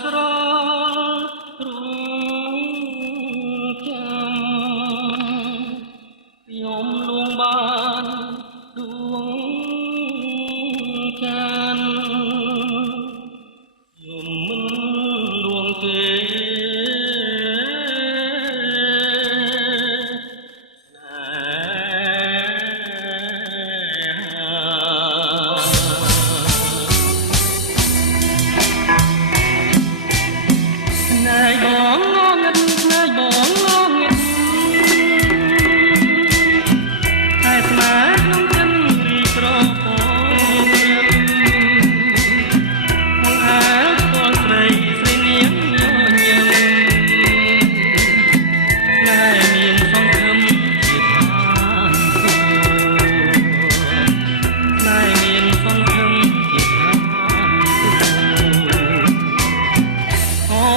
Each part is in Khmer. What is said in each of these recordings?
ស្រលរងចាំខ្ញុំលួងបានដួងចានខ្ញុំមិនលួងទេ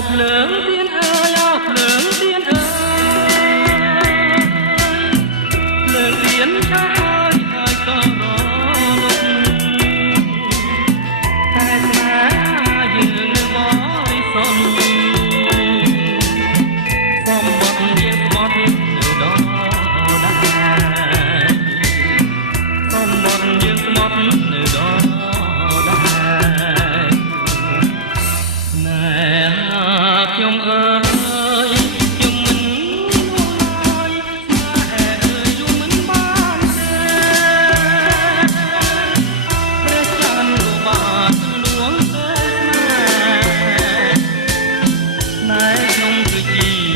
ភ្លើងទៀនអើយភ្លើងទៀនអើយភ្លើងទៀនឆាហើយក៏រលត់តែស្នេហាយើងនៅបរិសុទ្ធសំបត់យើងស្បត់នៅដល់ដែរសំបត់យើងស្បត់នៅដល់ដែរណែខ្ញុំអើយខ្ញុំមិនលួងឡើយស្នេហ៍អើយលួងមិនបានទេព្រះច័ន្ទក៏បានលួងទេស្នេហ៍ខ្ញុំគឺជា